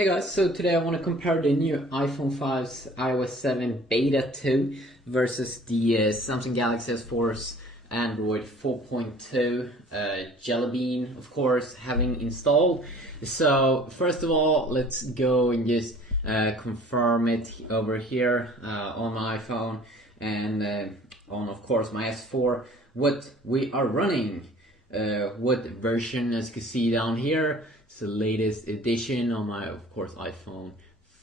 Hey guys, so today I want to compare the new iPhone 5's iOS 7 Beta 2 versus the Samsung Galaxy S4's Android 4.2 Jelly Bean, of course, having installed. So first of all, let's go and just confirm it over here on my iPhone and on, of course, my S4, what we are running. What version, as you can see down here. It's the latest edition on my, of course, iPhone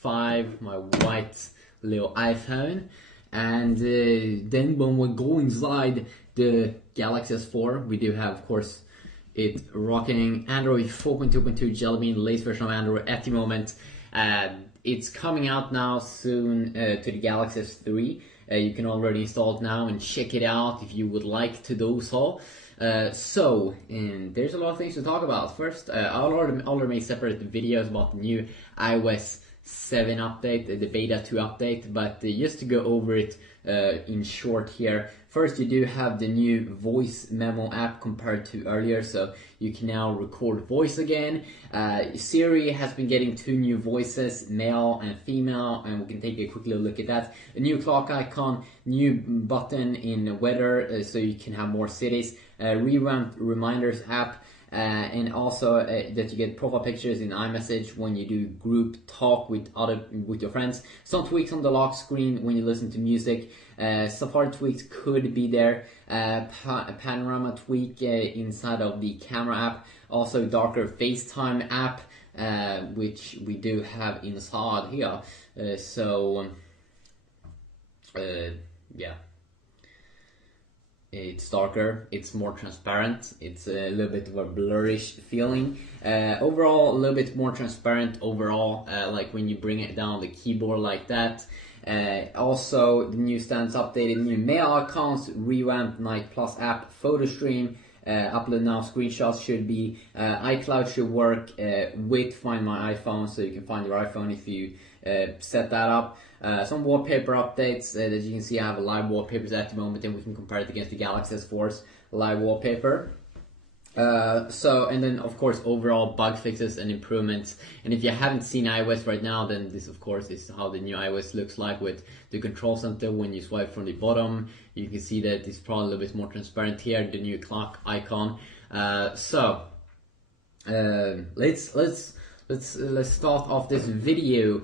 5, my white little iPhone. And then when we go inside the Galaxy S4, we do have, of course, it rocking Android 4.2.2 Jelly Bean, the latest version of Android at the moment. It's coming out now soon to the Galaxy S3. You can already install it now and check it out if you would like to do so. And there's a lot of things to talk about. First, I already made separate videos about the new iOS 7 update, the Beta 2 update, but just to go over it in short here. First, you do have the new voice memo app compared to earlier, so you can now record voice again. Siri has been getting 2 new voices, male and female, and we can take a quick little look at that. A new clock icon, new button in weather, so you can have more cities. Revamped reminders app, and also that you get profile pictures in iMessage when you do group talk with your friends. Some tweaks on the lock screen when you listen to music. Safari tweaks could be there. Panorama tweak inside of the camera app. Also darker FaceTime app, which we do have inside here. Yeah. It's darker, it's more transparent, it's a little bit of a blurrish feeling. Overall, a little bit more transparent overall, like when you bring it down the keyboard like that. Also, the new stands updated, new mail accounts, revamped Night Plus app, photo stream, upload now screenshots should be, iCloud should work with Find My iPhone, so you can find your iPhone if you set that up. Some wallpaper updates, as you can see I have a live wallpapers at the moment, and we can compare it against the Galaxy S4's live wallpaper. And then of course overall bug fixes and improvements. And if you haven't seen iOS right now, then this of course is how the new iOS looks like with the control center. When you swipe from the bottom, you can see that it's probably a little bit more transparent here, the new clock icon. Let's start off this video.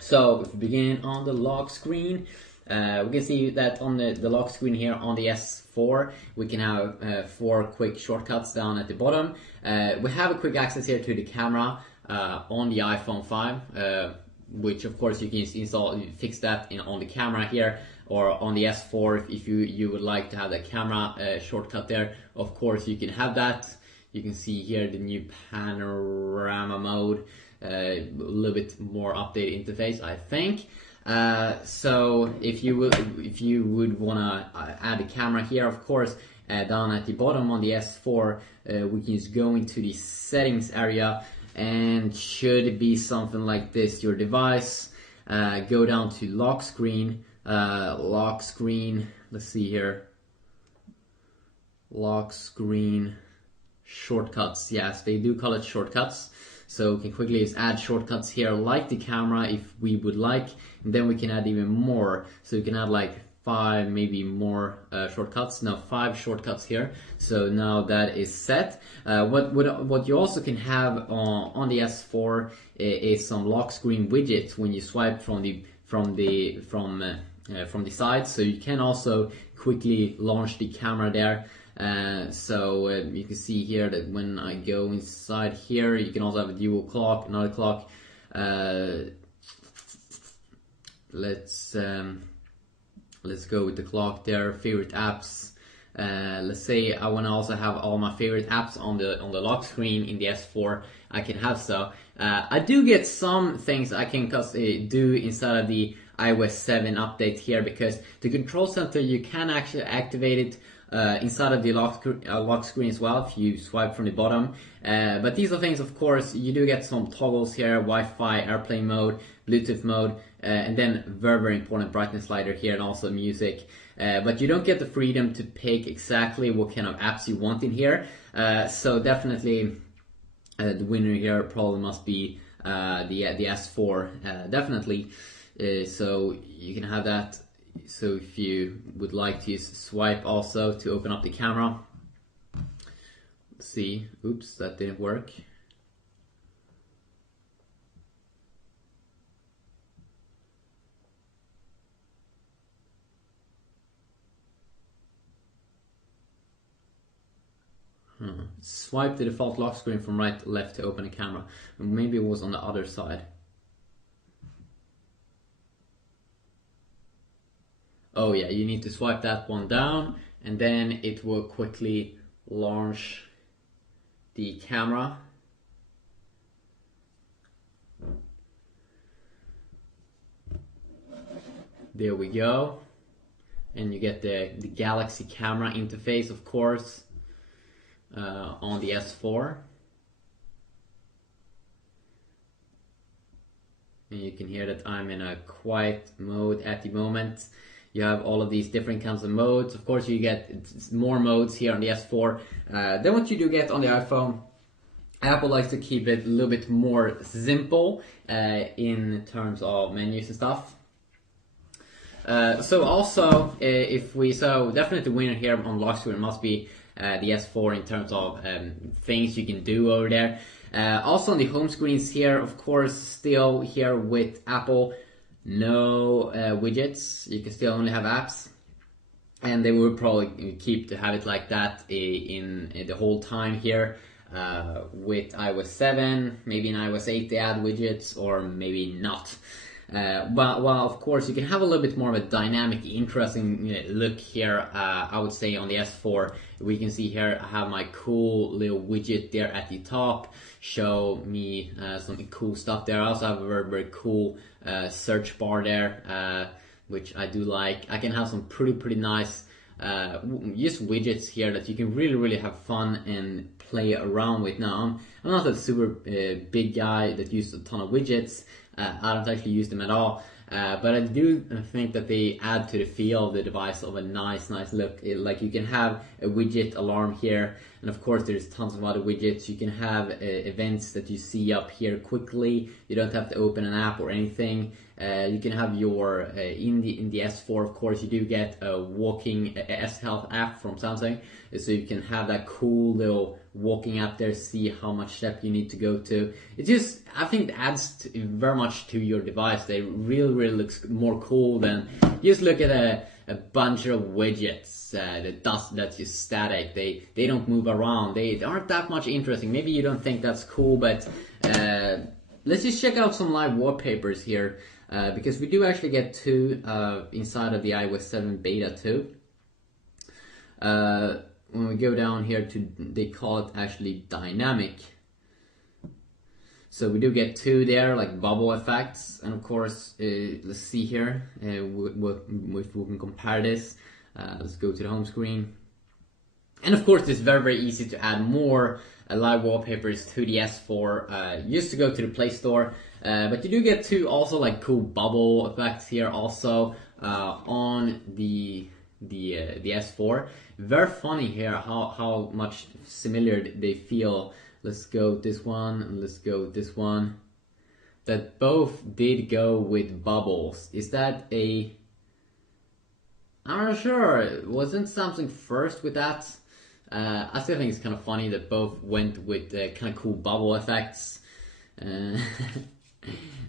So if we begin on the lock screen, we can see that on the lock screen here on the S4, we can have 4 quick shortcuts down at the bottom. We have a quick access here to the camera on the iPhone 5, which of course you can fix that on the camera here, or on the S4 if you would like to have the camera shortcut there. Of course you can have that. You can see here the new panorama mode. A little bit more updated interface, I think. So if you would wanna add a camera here, of course, down at the bottom on the S4, we can just go into the settings area, and should be something like this. Your device, go down to lock screen. Let's see here. Lock screen shortcuts. Yes, they do call it shortcuts. So we can quickly just add shortcuts here, like the camera, if we would like, and then we can add even more. So you can add like 5, maybe more shortcuts. Now 5 shortcuts here. So now that is set. What you also can have on the S4 is some lock screen widgets when you swipe from the side. So you can also quickly launch the camera there. You can see here that when I go inside here, you can also have a dual clock, another clock. Let's go with the clock there. Favorite apps. Let's say I want to also have all my favorite apps on the lock screen in the S4. I can have so. I do get some things I can do inside of the iOS 7 update here, because the control center, you can actually activate it inside of the lock screen as well if you swipe from the bottom. But these are things, of course, you do get some toggles here: Wi-Fi, airplane mode, Bluetooth mode, and then very important brightness slider here, and also music. But you don't get the freedom to pick exactly what kind of apps you want in here. So definitely The winner here probably must be the S4, definitely. So you can have that. So if you would like to use swipe also to open up the camera. Let's see, oops, that didn't work. Swipe the default lock screen from right to left to open a camera. Maybe it was on the other side. Oh yeah, you need to swipe that one down and then it will quickly launch the camera. There we go. And you get the Galaxy camera interface, of course, on the S4. And you can hear that I'm in a quiet mode at the moment. You have all of these different kinds of modes. Of course, you get more modes here on the S4 than what you do get on the iPhone. Apple likes to keep it a little bit more simple in terms of menus and stuff. So also, definitely the winner here on lock screen must be the S4 in terms of things you can do over there. Also on the home screens here, of course, still here with Apple, no widgets. You can still only have apps, and they will probably keep to have it like that in the whole time here. With iOS 7, maybe in iOS 8 they add widgets, or maybe not. But well, of course, you can have a little bit more of a dynamic, interesting look here. I would say on the S4, we can see here I have my cool little widget there at the top, show me some cool stuff there. I also have a very, very cool search bar there, which I do like. I can have some pretty nice just widgets here that you can really have fun and play around with. Now, I'm not a super big guy that uses a ton of widgets. I don't actually use them at all, but I do think that they add to the feel of the device of a nice look. Like you can have a widget alarm here, and of course there's tons of other widgets. You can have events that you see up here quickly. You don't have to open an app or anything. You can have your in the S4, of course, you do get a walking S Health app from Samsung, so you can have that cool little walking app there, see how much step you need to go to. It just, I think, it adds very much to your device. They really looks more cool than just look at a bunch of widgets that's just static. They don't move around. They aren't that much interesting. Maybe you don't think that's cool, but let's just check out some live wallpapers here. Because we do actually get two inside of the iOS 7 beta 2. When we go down here to, they call it actually dynamic. So we do get two there, like bubble effects, and of course, let's see here if we can compare this. Let's go to the home screen. And of course, it's very easy to add more live wallpapers to the S4. Just to go to the Play Store. But you do get two also like cool bubble effects here also on the S4. Very funny here how much similar they feel. Let's go this one and let's go this one. That both did go with bubbles. Is that a... I'm not sure. Wasn't Samsung first with that? I still think it's kind of funny that both went with kind of cool bubble effects.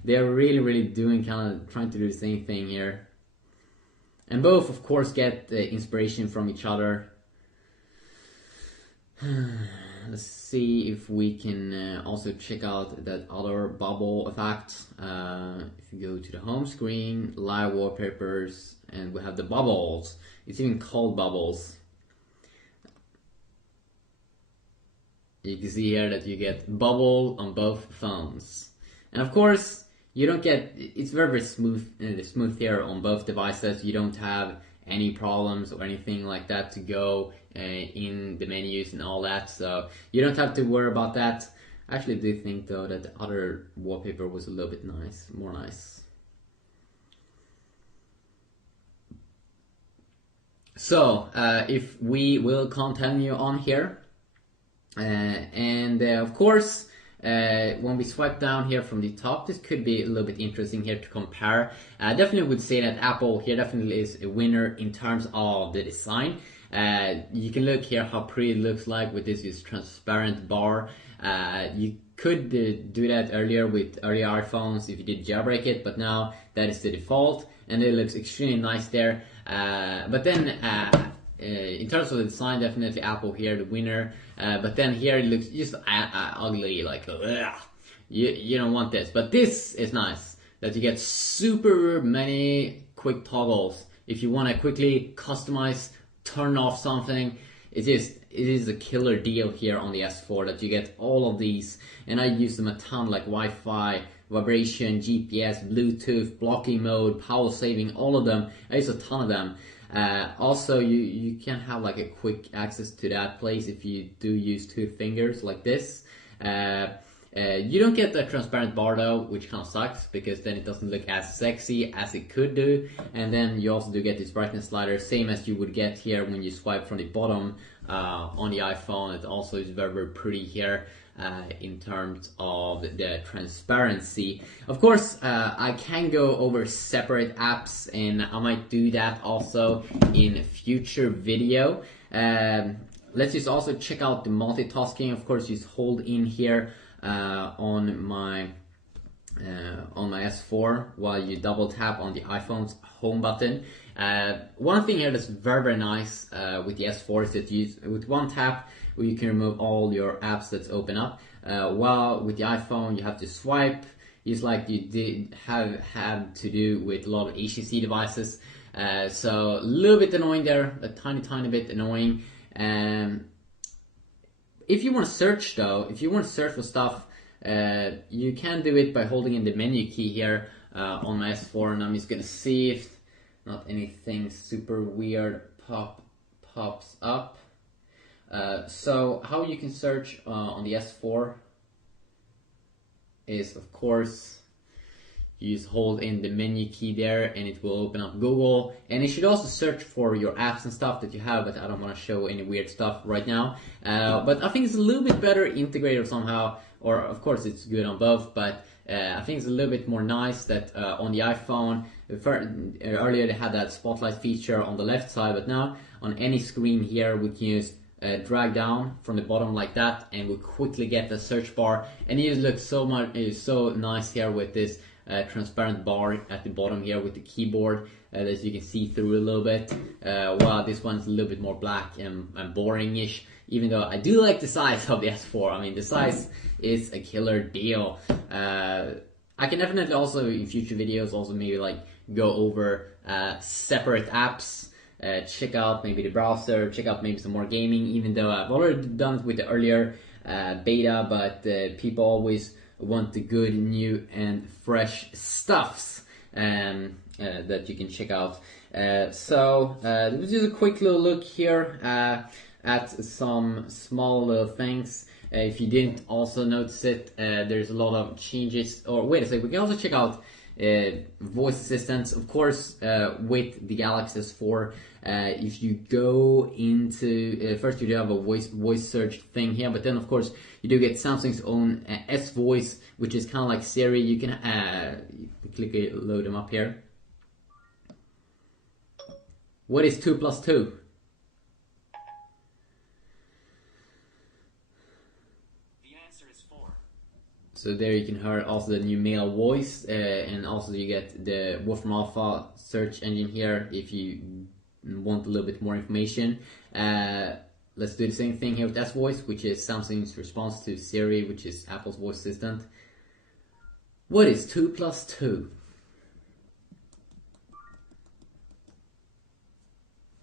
They're really doing trying to do the same thing here. And both, of course, get inspiration from each other. Let's see if we can also check out that other bubble effect. If you go to the home screen, live wallpapers, and we have the bubbles. It's even called bubbles. You can see here that you get bubble on both phones. And of course, you don't get, it's very smooth here on both devices. You don't have any problems or anything like that to go in the menus and all that, so you don't have to worry about that. I actually do think though that the other wallpaper was a little bit more nice. So if we will continue on here, and of course when we swipe down here from the top, this could be a little bit interesting here to compare. I definitely would say that Apple here definitely is a winner in terms of the design. You can look here how pretty it looks like with this transparent bar. You could do that earlier with earlier iPhones if you did jailbreak it, but now that is the default, and it looks extremely nice there. But then in terms of the design, definitely Apple here the winner. But then here it looks just ugly, like you don't want this. But this is nice that you get super many quick toggles if you want to quickly customize, turn off something. It is a killer deal here on the S4 that you get all of these, and I use them a ton, like Wi-Fi, vibration, GPS, Bluetooth, blocking mode, power saving, all of them. I use a ton of them. Also, you can have like a quick access to that place if you do use 2 fingers like this. You don't get the transparent bar though, which kind of sucks because then it doesn't look as sexy as it could do. And then you also do get this brightness slider, same as you would get here when you swipe from the bottom on the iPhone. It also is very, very pretty here in terms of the transparency. Of course, I can go over separate apps, and I might do that also in a future video. Let's just also check out the multitasking. Of course, just hold in here on my S4 while you double tap on the iPhone's home button. One thing here that's very, very nice with the S4 is that with one tap you can remove all your apps that's open up, while with the iPhone you have to swipe, just like you did have had to do with a lot of HTC devices. So a little bit annoying there, a tiny bit annoying. If you want to search though, if you want to search for stuff, you can do it by holding in the menu key here on my S4, and I'm just gonna see if not anything super weird pops up. So how you can search on the S4 is, of course, you just hold in the menu key there and it will open up Google, and it should also search for your apps and stuff that you have, but I don't want to show any weird stuff right now. But I think it's a little bit better integrated somehow, or of course it's good on both, but I think it's a little bit more nice that on the iPhone, earlier they had that spotlight feature on the left side, but now on any screen here we can use drag down from the bottom like that, and we'll quickly get the search bar, and it looks so nice here with this transparent bar at the bottom here with the keyboard that you can see through a little bit, while this one's a little bit more black and boring-ish, even though I do like the size of the S4. I mean, the size is a killer deal. I can definitely also in future videos also maybe like go over separate apps, check out maybe the browser, check out maybe some more gaming, even though I've already done it with the earlier beta, but people always want the good, new, and fresh stuffs that you can check out. So this was just a quick little look here at some small little things. If you didn't also notice it, there's a lot of changes. Or wait a second, we can also check out voice assistants, of course, with the Galaxy S4. If you go into first, you do have a voice search thing here, but then of course you do get Samsung's own S voice, which is kind of like Siri. You can click it, load them up here. What is 2 plus 2? So there you can hear also the new male voice, and also you get the Wolfram Alpha search engine here if you want a little bit more information. Let's do the same thing here with S Voice, which is Samsung's response to Siri, which is Apple's voice assistant. What is 2 plus 2?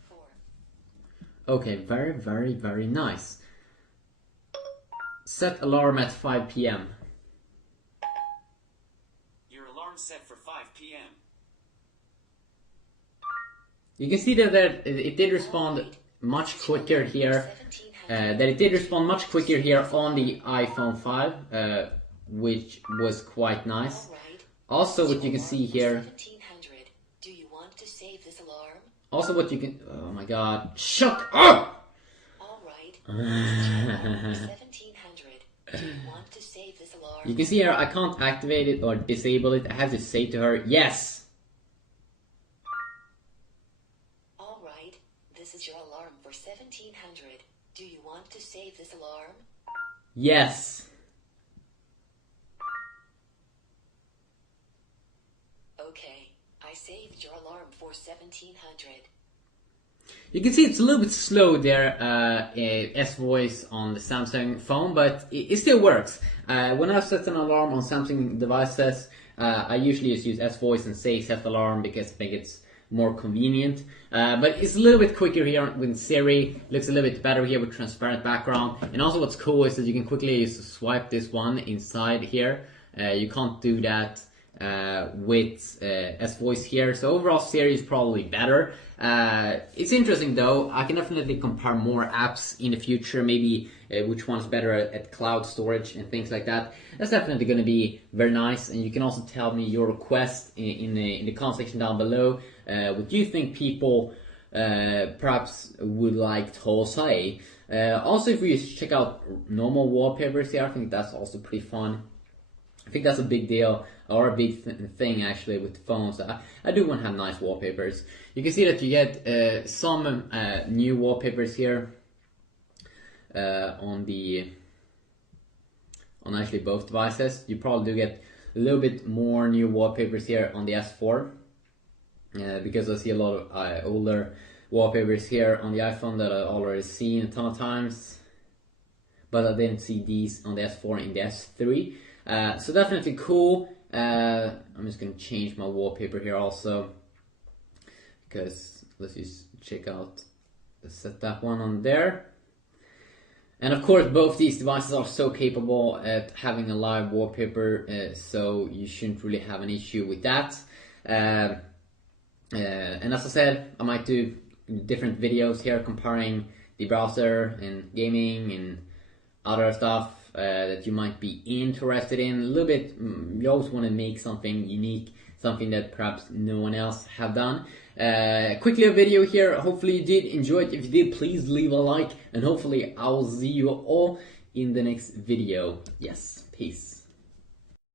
4. Okay, very nice. Set alarm at 5 p.m. Set for 5 p.m. You can see that it did respond much quicker here. That it did respond much quicker here on the iPhone 5, which was quite nice. Also, what you can see here. Do you want to save this alarm? Also, what you can. Oh my God! Shut up! All right. 1700. Do you want to save this alarm? You can see here I can't activate it or disable it. I have to say to her, yes. All right, this is your alarm for 1700. Do you want to save this alarm? Yes. Okay, I saved your alarm for 1700. You can see it's a little bit slow there, S-Voice on the Samsung phone, but it still works. When I set an alarm on Samsung devices, I usually just use S-Voice and say set alarm because I think it's more convenient. But it's a little bit quicker here with Siri. Looks a little bit better here with transparent background. And also what's cool is that you can quickly just swipe this one inside here. You can't do that with S-Voice here. So overall Siri is probably better. It's interesting though. I can definitely compare more apps in the future, maybe which one's better at cloud storage and things like that. That's definitely going to be very nice, and you can also tell me your request in the comment section down below. What you think people perhaps would like to say. Also, if we check out normal wallpapers here, I think that's also pretty fun. I think that's a big deal, or a big thing actually with phones. I do want to have nice wallpapers. You can see that you get some new wallpapers here on actually both devices. You probably do get a little bit more new wallpapers here on the S4 because I see a lot of older wallpapers here on the iPhone that I've already seen a ton of times, but I didn't see these on the S4 and the S3. So definitely cool. I'm just gonna change my wallpaper here also, because let's just check out, set that one on there. And of course both these devices are so capable at having a live wallpaper, so you shouldn't really have an issue with that. And as I said, I might do different videos here comparing the browser and gaming and other stuff that you might be interested in. A little bit, you always want to make something unique, something that perhaps no one else have done. Quickly a video here. Hopefully you did enjoy it. If you did, please leave a like, and hopefully I'll see you all in the next video. Yes, peace.